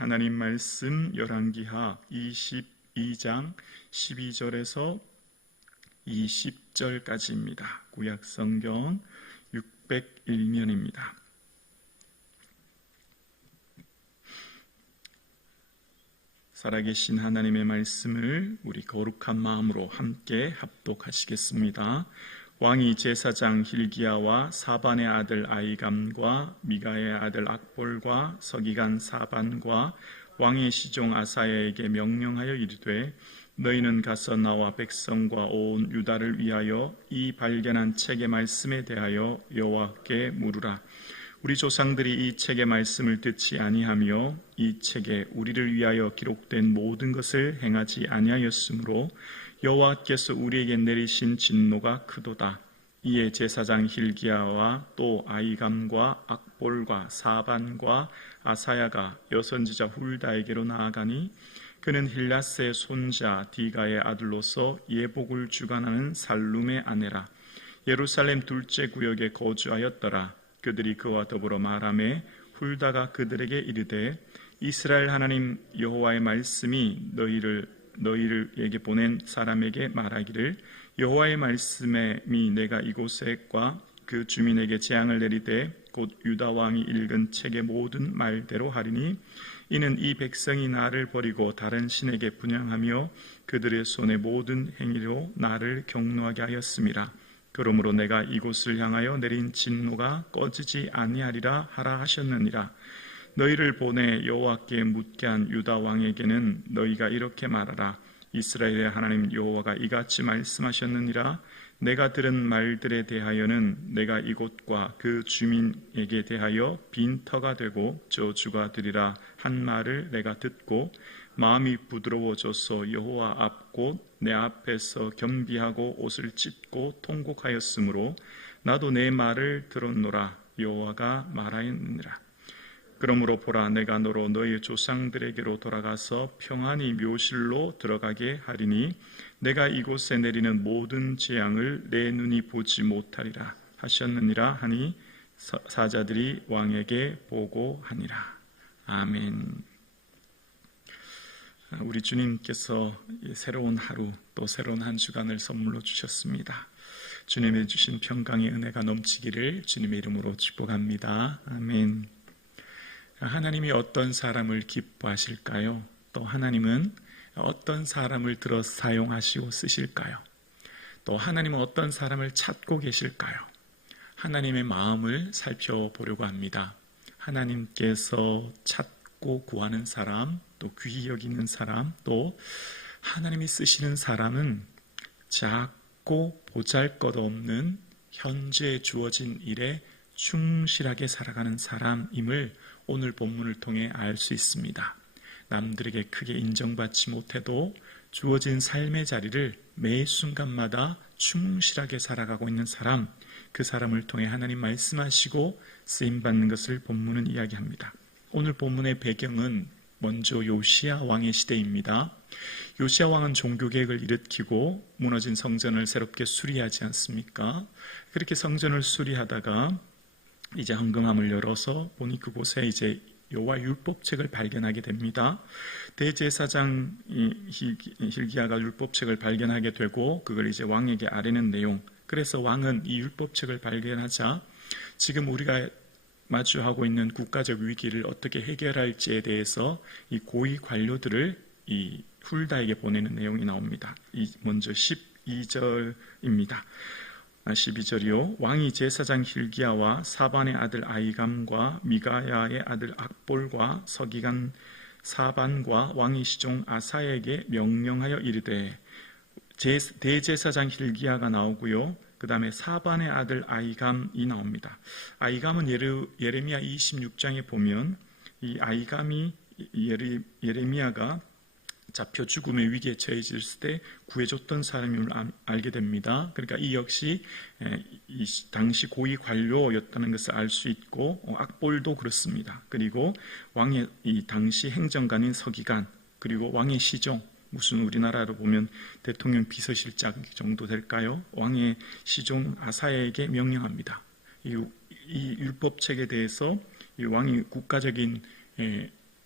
하나님 말씀 열왕기하 22장 12절에서 20절까지입니다. 구약 성경 601면입니다. 살아계신 하나님의 말씀을 우리 거룩한 마음으로 함께 합독하시겠습니다. 왕이 제사장 hil기야와 사반의 아들 아이감과 미가의 아들 악볼과 서기관 사반과 왕의 시종 아사야에게 명령하여 이르되 너희는 가서 나와 백성과 온 유다를 위하여 이 발견한 책의 말씀에 대하여 여호와께 물으라. 우리 조상들이 이 책의 말씀을 듣지 아니하며 이 책에 우리를 위하여 기록된 모든 것을 행하지 아니하였으므로 여호와께서 우리에게 내리신 진노가 크도다. 이에 제사장 hil기야와 또 아이감과 악볼과 사반과 아사야가 여선지자 훌다에게로 나아가니 그는 힐라스의 손자 디가의 아들로서 예복을 주관하는 살룸의 아내라. 예루살렘 둘째 구역에 거주하였더라. 그들이 그와 더불어 말하매 훌다가 그들에게 이르되 이스라엘 하나님 여호와의 말씀이 너희에게 보낸 사람에게 말하기를 여호와의 말씀이 내가 이곳에과 그 주민에게 재앙을 내리되 곧 유다 왕이 읽은 책의 모든 말대로 하리니 이는 이 백성이 나를 버리고 다른 신에게 분향하며 그들의 손의 모든 행위로 나를 경노하게 하였음이라. 그러므로 내가 이곳을 향하여 내린 진노가 꺼지지 아니하리라 하라 하셨느니라. 너희를 보내 여호와께 묻게 한 유다 왕에게는 너희가 이렇게 말하라. 이스라엘의 하나님 여호와가 이같이 말씀하셨느니라. 내가 들은 말들에 대하여는 내가 이곳과 그 주민에게 대하여 빈터가 되고 저주가 되리라 한 말을 내가 듣고 마음이 부드러워져서 여호와 앞 곧 내 앞에서 겸비하고 옷을 찢고 통곡하였으므로 나도 내 말을 들었노라. 여호와가 말하였느니라. 그러므로 보라, 내가 너로 너희 조상들에게로 돌아가서 평안히 묘실로 들어가게 하리니 내가 이곳에 내리는 모든 재앙을 내 눈이 보지 못하리라 하셨느니라 하니 사자들이 왕에게 보고하니라. 아멘. 우리 주님께서 새로운 하루 또 새로운 한 주간을 선물로 주셨습니다. 주님이 주신 평강의 은혜가 넘치기를 주님의 이름으로 축복합니다. 아멘. 하나님이 어떤 사람을 기뻐하실까요? 또 하나님은 어떤 사람을 들어 사용하시고 쓰실까요? 또 하나님은 어떤 사람을 찾고 계실까요? 하나님의 마음을 살펴보려고 합니다. 하나님께서 찾고 구하는 사람, 또 귀히 여기는 사람, 또 하나님이 쓰시는 사람은 작고 보잘것없는 현재 주어진 일에 충실하게 살아가는 사람임을 오늘 본문을 통해 알 수 있습니다. 남들에게 크게 인정받지 못해도 주어진 삶의 자리를 매 순간마다 충실하게 살아가고 있는 사람, 그 사람을 통해 하나님 말씀하시고 쓰임받는 것을 본문은 이야기합니다. 오늘 본문의 배경은 먼저 요시야 왕의 시대입니다. 요시야 왕은 종교개혁을 일으키고 무너진 성전을 새롭게 수리하지 않습니까? 그렇게 성전을 수리하다가 이제 헌금함을 열어서 보니 그곳에 이제 여호와 율법책을 발견하게 됩니다. 대제사장 hil기야가 율법책을 발견하게 되고 그걸 이제 왕에게 아뢰는 내용. 그래서 왕은 이 율법책을 발견하자 지금 우리가 마주하고 있는 국가적 위기를 어떻게 해결할지에 대해서 이 고위 관료들을 이 훌다에게 보내는 내용이 나옵니다. 먼저 12절입니다. 12절이요. 왕이 제사장 hil기야와 사반의 아들 아이감과 미가야의 아들 악볼과 서기관 사반과 왕의 시종 아사야에게 명령하여 이르되, 대제사장 hil기야가 나오고요. 그 다음에 사반의 아들 아이감이 나옵니다. 아이감은 예레미야 26장에 보면 이 아이감이 예레미야가 잡혀 죽음의 위기에 처해질 때 구해줬던 사람임을 알게 됩니다. 그러니까 이 역시 이 당시 고위 관료였다는 것을 알 수 있고 악볼도 그렇습니다. 그리고 왕의 이 당시 행정관인 서기관, 그리고 왕의 시종, 무슨 우리나라로 보면 대통령 비서실장 정도 될까요? 왕의 시종 아사야에게 명령합니다. 이 율법책에 대해서 이 왕이 국가적인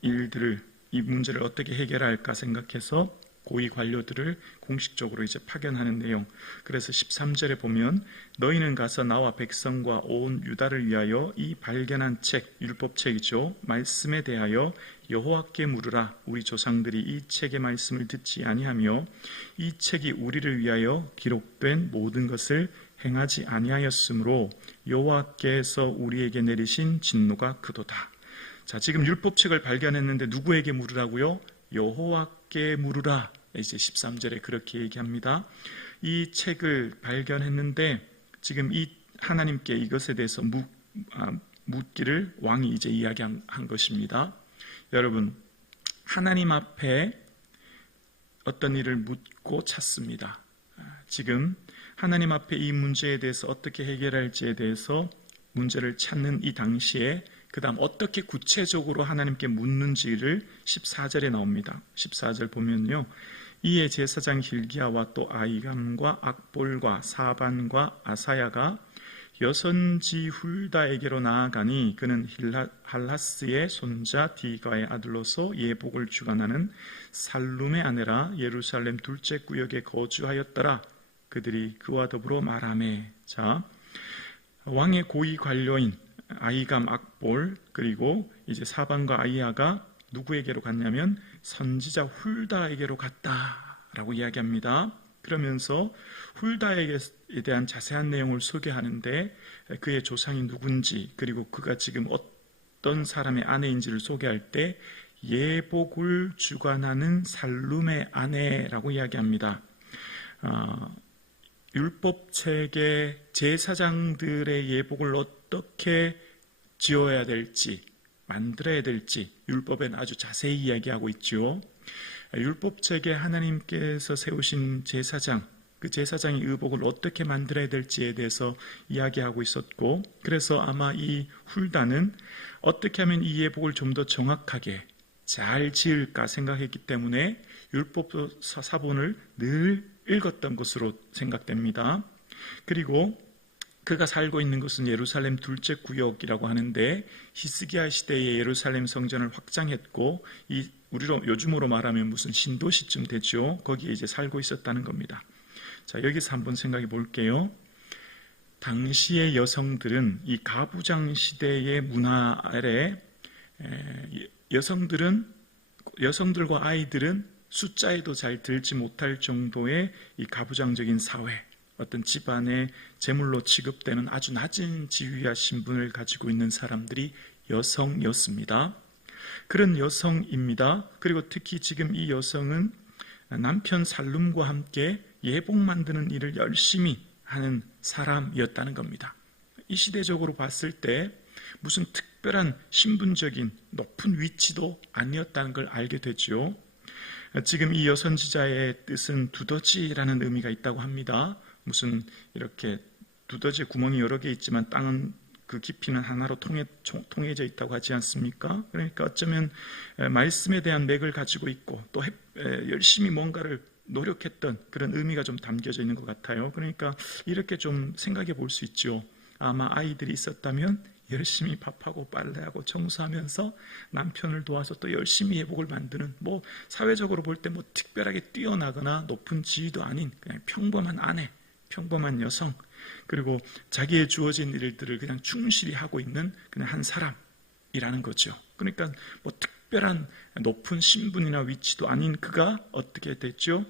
이 문제를 어떻게 해결할까 생각해서 고위 관료들을 공식적으로 이제 파견하는 내용. 그래서 13절에 보면 너희는 가서 나와 백성과 온 유다를 위하여 이 발견한 책, 율법책이죠. 말씀에 대하여 여호와께 물으라. 우리 조상들이 이 책의 말씀을 듣지 아니하며 이 책이 우리를 위하여 기록된 모든 것을 행하지 아니하였으므로 여호와께서 우리에게 내리신 진노가 크도다. 자, 지금 율법책을 발견했는데 누구에게 물으라고요? 여호와께 물으라. 이제 13절에 그렇게 얘기합니다. 이 책을 발견했는데 지금 이 하나님께 이것에 대해서 묻기를 왕이 이제 이야기한 것입니다. 여러분, 하나님 앞에 어떤 일을 묻고 찾습니다. 지금 하나님 앞에 이 문제에 대해서 어떻게 해결할지에 대해서 문제를 찾는 이 당시에 그 다음 어떻게 구체적으로 하나님께 묻는지를 14절에 나옵니다. 14절 보면요. 이에 제사장 hil기야와 또 아히감과 악볼과 사반과 아사야가 여선지 훌다에게로 나아가니 그는 할라스의 손자 디가의 아들로서 예복을 주관하는 살룸의 아내라 예루살렘 둘째 구역에 거주하였더라. 그들이 그와 더불어 말하매. 자, 왕의 고위 관료인 아히감, 악볼, 그리고 이제 사반과 아히야가 누구에게로 갔냐면 선지자 훌다에게로 갔다라고 이야기합니다. 그러면서 훌다에 대한 자세한 내용을 소개하는데 그의 조상이 누군지, 그리고 그가 지금 어떤 사람의 아내인지를 소개할 때 예복을 주관하는 살룸의 아내라고 이야기합니다. 율법책의 제사장들의 예복을 어떻게 지어야 될지, 만들어야 될지 율법에는 아주 자세히 이야기하고 있죠. 율법책에 하나님께서 세우신 제사장, 그 제사장의 의복을 어떻게 만들어야 될지에 대해서 이야기하고 있었고, 그래서 아마 이 훌다는 어떻게 하면 이 예복을 좀 더 정확하게 잘 지을까 생각했기 때문에 율법 사본을 늘 읽었던 것으로 생각됩니다. 그리고 그가 살고 있는 곳은 예루살렘 둘째 구역이라고 하는데 히스기야 시대에 예루살렘 성전을 확장했고 우리로 요즘으로 말하면 무슨 신도시쯤 되죠. 거기에 이제 살고 있었다는 겁니다. 자, 여기서 한번 생각해 볼게요. 당시의 여성들은 이 가부장 시대의 문화 아래 여성들과 아이들은 숫자에도 잘 들지 못할 정도의 이 가부장적인 사회, 어떤 집안의 제물로 취급되는 아주 낮은 지위와 신분을 가지고 있는 사람들이 여성이었습니다. 그런 여성입니다. 그리고 특히 지금 이 여성은 남편 살룸과 함께 예복 만드는 일을 열심히 하는 사람이었다는 겁니다. 이 시대적으로 봤을 때 무슨 특별한 신분적인 높은 위치도 아니었다는 걸 알게 되죠. 지금 이 여선지자의 뜻은 두더지라는 의미가 있다고 합니다. 무슨 이렇게 두더지 구멍이 여러 개 있지만 땅은 그 깊이는 하나로 통해져 있다고 하지 않습니까? 그러니까 어쩌면 말씀에 대한 맥을 가지고 있고 또 열심히 뭔가를 노력했던 그런 의미가 좀 담겨져 있는 것 같아요. 그러니까 이렇게 좀 생각해 볼 수 있죠. 아마 아이들이 있었다면 열심히 밥하고 빨래하고 청소하면서 남편을 도와서 또 열심히 예복을 만드는, 뭐 사회적으로 볼 때 뭐 특별하게 뛰어나거나 높은 지위도 아닌 그냥 평범한 아내, 평범한 여성, 그리고 자기의 주어진 일들을 그냥 충실히 하고 있는 그냥 한 사람이라는 거죠. 그러니까 뭐 특별한 높은 신분이나 위치도 아닌 그가 어떻게 됐죠?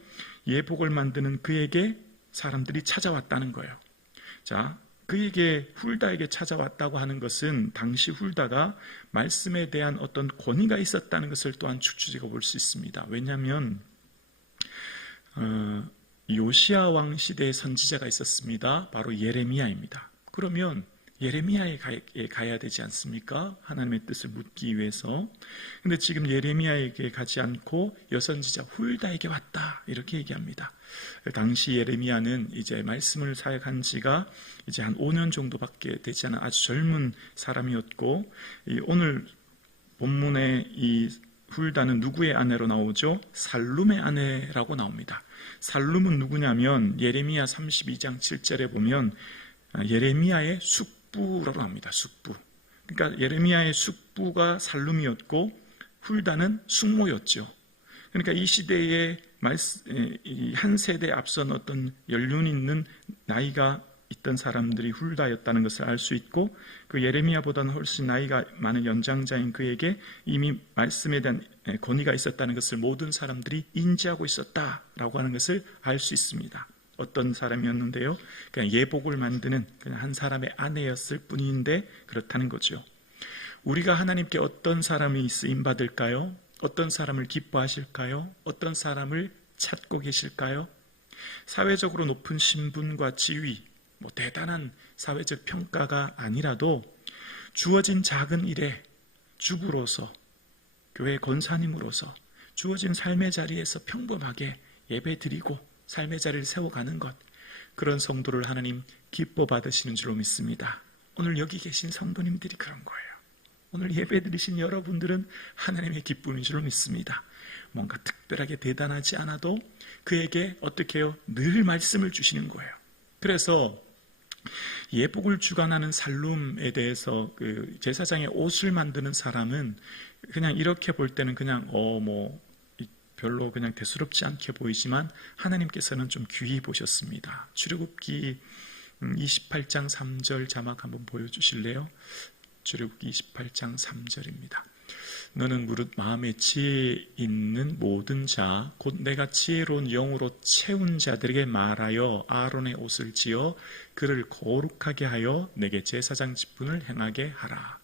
예복을 만드는 그에게 사람들이 찾아왔다는 거예요. 자, 그에게 훌다에게 찾아왔다고 하는 것은 당시 훌다가 말씀에 대한 어떤 권위가 있었다는 것을 또한 추측해 볼 수 있습니다. 왜냐하면 요시야 왕 시대의 선지자가 있었습니다. 바로 예레미야입니다. 그러면 예레미야에 가야 되지 않습니까? 하나님의 뜻을 묻기 위해서. 근데 지금 예레미야에게 가지 않고 여선지자 훌다에게 왔다, 이렇게 얘기합니다. 당시 예레미야는 이제 말씀을 사역한 지가 이제 한 5년 정도밖에 되지 않은 아주 젊은 사람이었고, 오늘 본문에 이 훌다는 누구의 아내로 나오죠? 살룸의 아내라고 나옵니다. 살룸은 누구냐면 예레미야 32장 7절에 보면 예레미야의 숙부라고 합니다. 숙부. 그러니까 예레미야의 숙부가 살룸이었고 훌다는 숙모였죠. 그러니까 이 시대에 한 세대 앞선 어떤 연륜 있는 나이가 있던 사람들이 훌다였다는 것을 알 수 있고, 그 예레미야보다는 훨씬 나이가 많은 연장자인 그에게 이미 말씀에 대한 권위가 있었다는 것을 모든 사람들이 인지하고 있었다라고 하는 것을 알 수 있습니다. 어떤 사람이었는데요, 그냥 예복을 만드는 그냥 한 사람의 아내였을 뿐인데 그렇다는 거죠. 우리가 하나님께 어떤 사람이 쓰임받을까요? 어떤 사람을 기뻐하실까요? 어떤 사람을 찾고 계실까요? 사회적으로 높은 신분과 지위, 대단한 사회적 평가가 아니라도 주어진 작은 일에 주부로서, 교회 권사님으로서 주어진 삶의 자리에서 평범하게 예배드리고 삶의 자리를 세워가는 것, 그런 성도를 하나님 기뻐 받으시는 줄로 믿습니다. 오늘 여기 계신 성도님들이 그런 거예요. 오늘 예배드리신 여러분들은 하나님의 기쁨인 줄로 믿습니다. 뭔가 특별하게 대단하지 않아도 그에게 어떻게 해요? 늘 말씀을 주시는 거예요. 그래서 예복을 주관하는 살룸에 대해서 그 제사장의 옷을 만드는 사람은 그냥 이렇게 볼 때는 그냥 별로 그냥 대수롭지 않게 보이지만 하나님께서는 좀 귀히 보셨습니다. 출애굽기 28장 3절 자막 한번 보여주실래요? 출애굽기 28장 3절입니다. 너는 무릇 마음에 지혜 있는 모든 자, 곧 내가 지혜로운 영으로 채운 자들에게 말하여 아론의 옷을 지어 그를 거룩하게 하여 내게 제사장 직분을 행하게 하라.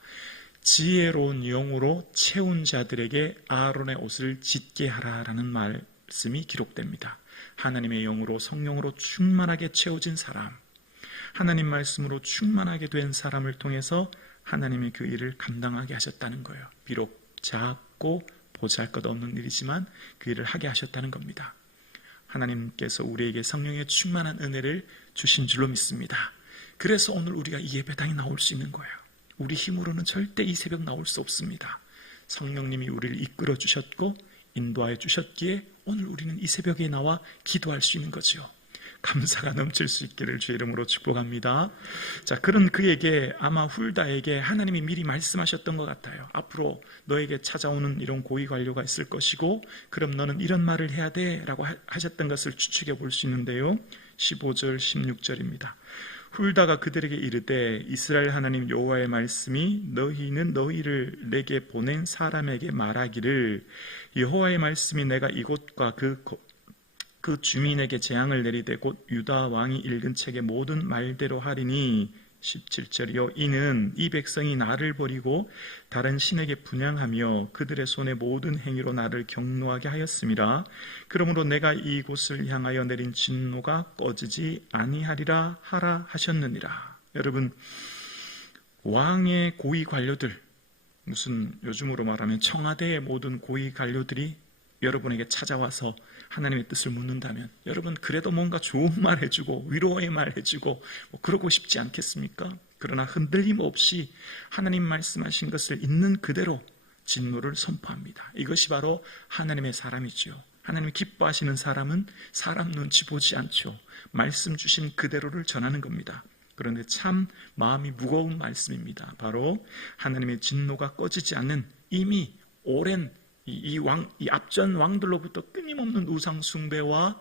지혜로운 영으로 채운 자들에게 아론의 옷을 짓게 하라라는 말씀이 기록됩니다. 하나님의 영으로, 성령으로 충만하게 채워진 사람, 하나님 말씀으로 충만하게 된 사람을 통해서 하나님이 그 일을 감당하게 하셨다는 거예요. 비록 작고 보잘것없는 일이지만 그 일을 하게 하셨다는 겁니다. 하나님께서 우리에게 성령의 충만한 은혜를 주신 줄로 믿습니다. 그래서 오늘 우리가 이 예배당에 나올 수 있는 거예요. 우리 힘으로는 절대 이 새벽 나올 수 없습니다. 성령님이 우리를 이끌어 주셨고 인도하여 주셨기에 오늘 우리는 이 새벽에 나와 기도할 수 있는 거죠. 감사가 넘칠 수 있기를 주의 이름으로 축복합니다. 자, 그런 그에게 아마 훌다에게 하나님이 미리 말씀하셨던 것 같아요. 앞으로 너에게 찾아오는 이런 고위 관료가 있을 것이고 그럼 너는 이런 말을 해야 돼 라고 하셨던 것을 추측해 볼 수 있는데요. 15절 16절입니다. 훌다가 그들에게 이르되 이스라엘 하나님 여호와의 말씀이 너희는 너희를 내게 보낸 사람에게 말하기를 여호와의 말씀이 내가 이곳과 그 주민에게 재앙을 내리되 곧 유다 왕이 읽은 책의 모든 말대로 하리니 17절이요 이는 이 백성이 나를 버리고 다른 신에게 분향하며 그들의 손의 모든 행위로 나를 경노하게 하였음이라. 그러므로 내가 이곳을 향하여 내린 진노가 꺼지지 아니하리라 하라 하셨느니라. 여러분, 왕의 고위 관료들, 무슨 요즘으로 말하면 청와대의 모든 고위 관료들이 여러분에게 찾아와서 하나님의 뜻을 묻는다면 여러분 그래도 뭔가 좋은 말 해주고 위로의 말 해주고 그러고 싶지 않겠습니까? 그러나 흔들림 없이 하나님 말씀하신 것을 있는 그대로 진노를 선포합니다. 이것이 바로 하나님의 사람이죠. 하나님이 기뻐하시는 사람은 사람 눈치 보지 않죠. 말씀 주신 그대로를 전하는 겁니다. 그런데 참 마음이 무거운 말씀입니다. 바로 하나님의 진노가 꺼지지 않는 이미 오랜 이 앞전 왕들로부터 끊임없는 우상 숭배와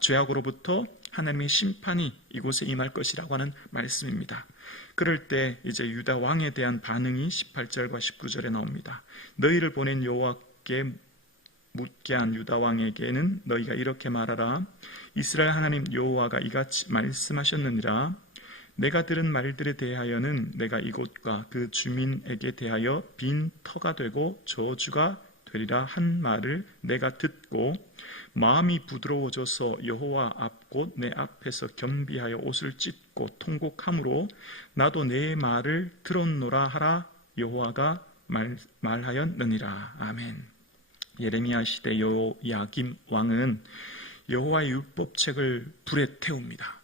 죄악으로부터 하나님의 심판이 이곳에 임할 것이라고 하는 말씀입니다. 그럴 때 이제 유다 왕에 대한 반응이 18절과 19절에 나옵니다. 너희를 보낸 여호와께 묻게 한 유다 왕에게는 너희가 이렇게 말하라. 이스라엘 하나님 여호와가 이같이 말씀하셨느니라. 내가 들은 말들에 대하여는 내가 이곳과 그 주민에게 대하여 빈 터가 되고 저주가 되리라 한 말을 내가 듣고 마음이 부드러워져서 여호와 앞 곧 내 앞에서 겸비하여 옷을 찢고 통곡함으로 나도 내 말을 들었노라 하라 여호와가 말하였느니라. 아멘. 예레미야 시대 요야김 왕은 여호와의 율법책을 불에 태웁니다.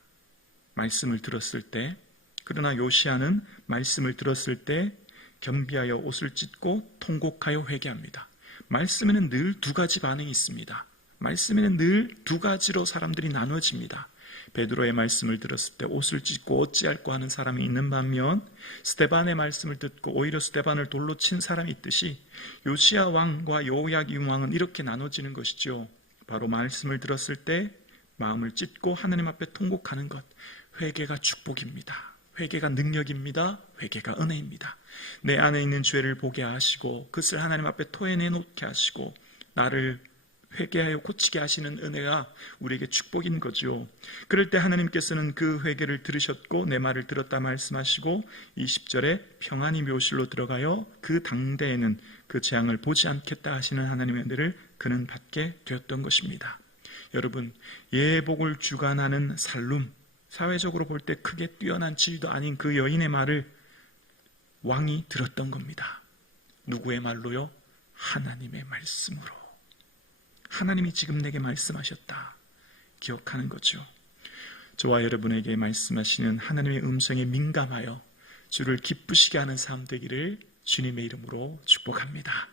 말씀을 들었을 때. 그러나 요시야는 말씀을 들었을 때 겸비하여 옷을 찢고 통곡하여 회개합니다. 말씀에는 늘 두 가지 반응이 있습니다. 말씀에는 늘 두 가지로 사람들이 나눠집니다. 베드로의 말씀을 들었을 때 옷을 찢고 어찌할꼬 하는 사람이 있는 반면 스데반의 말씀을 듣고 오히려 스데반을 돌로 친 사람이 있듯이 요시야 왕과 요야긴 왕은 이렇게 나눠지는 것이죠. 바로 말씀을 들었을 때 마음을 찢고 하나님 앞에 통곡하는 것, 회개가 축복입니다. 회개가 능력입니다. 회개가 은혜입니다. 내 안에 있는 죄를 보게 하시고 그것을 하나님 앞에 토해내 놓게 하시고 나를 회개하여 고치게 하시는 은혜가 우리에게 축복인 거죠. 그럴 때 하나님께서는 그 회개를 들으셨고 내 말을 들었다 말씀하시고 20절에 평안히 묘실로 들어가요 그 당대에는 그 재앙을 보지 않겠다 하시는 하나님의 은혜를 그는 받게 되었던 것입니다. 여러분, 예복을 주관하는 살룸, 사회적으로 볼 때 크게 뛰어난 지위도 아닌 그 여인의 말을 왕이 들었던 겁니다. 누구의 말로요? 하나님의 말씀으로. 하나님이 지금 내게 말씀하셨다 기억하는 거죠. 저와 여러분에게 말씀하시는 하나님의 음성에 민감하여 주를 기쁘시게 하는 삶 되기를 주님의 이름으로 축복합니다.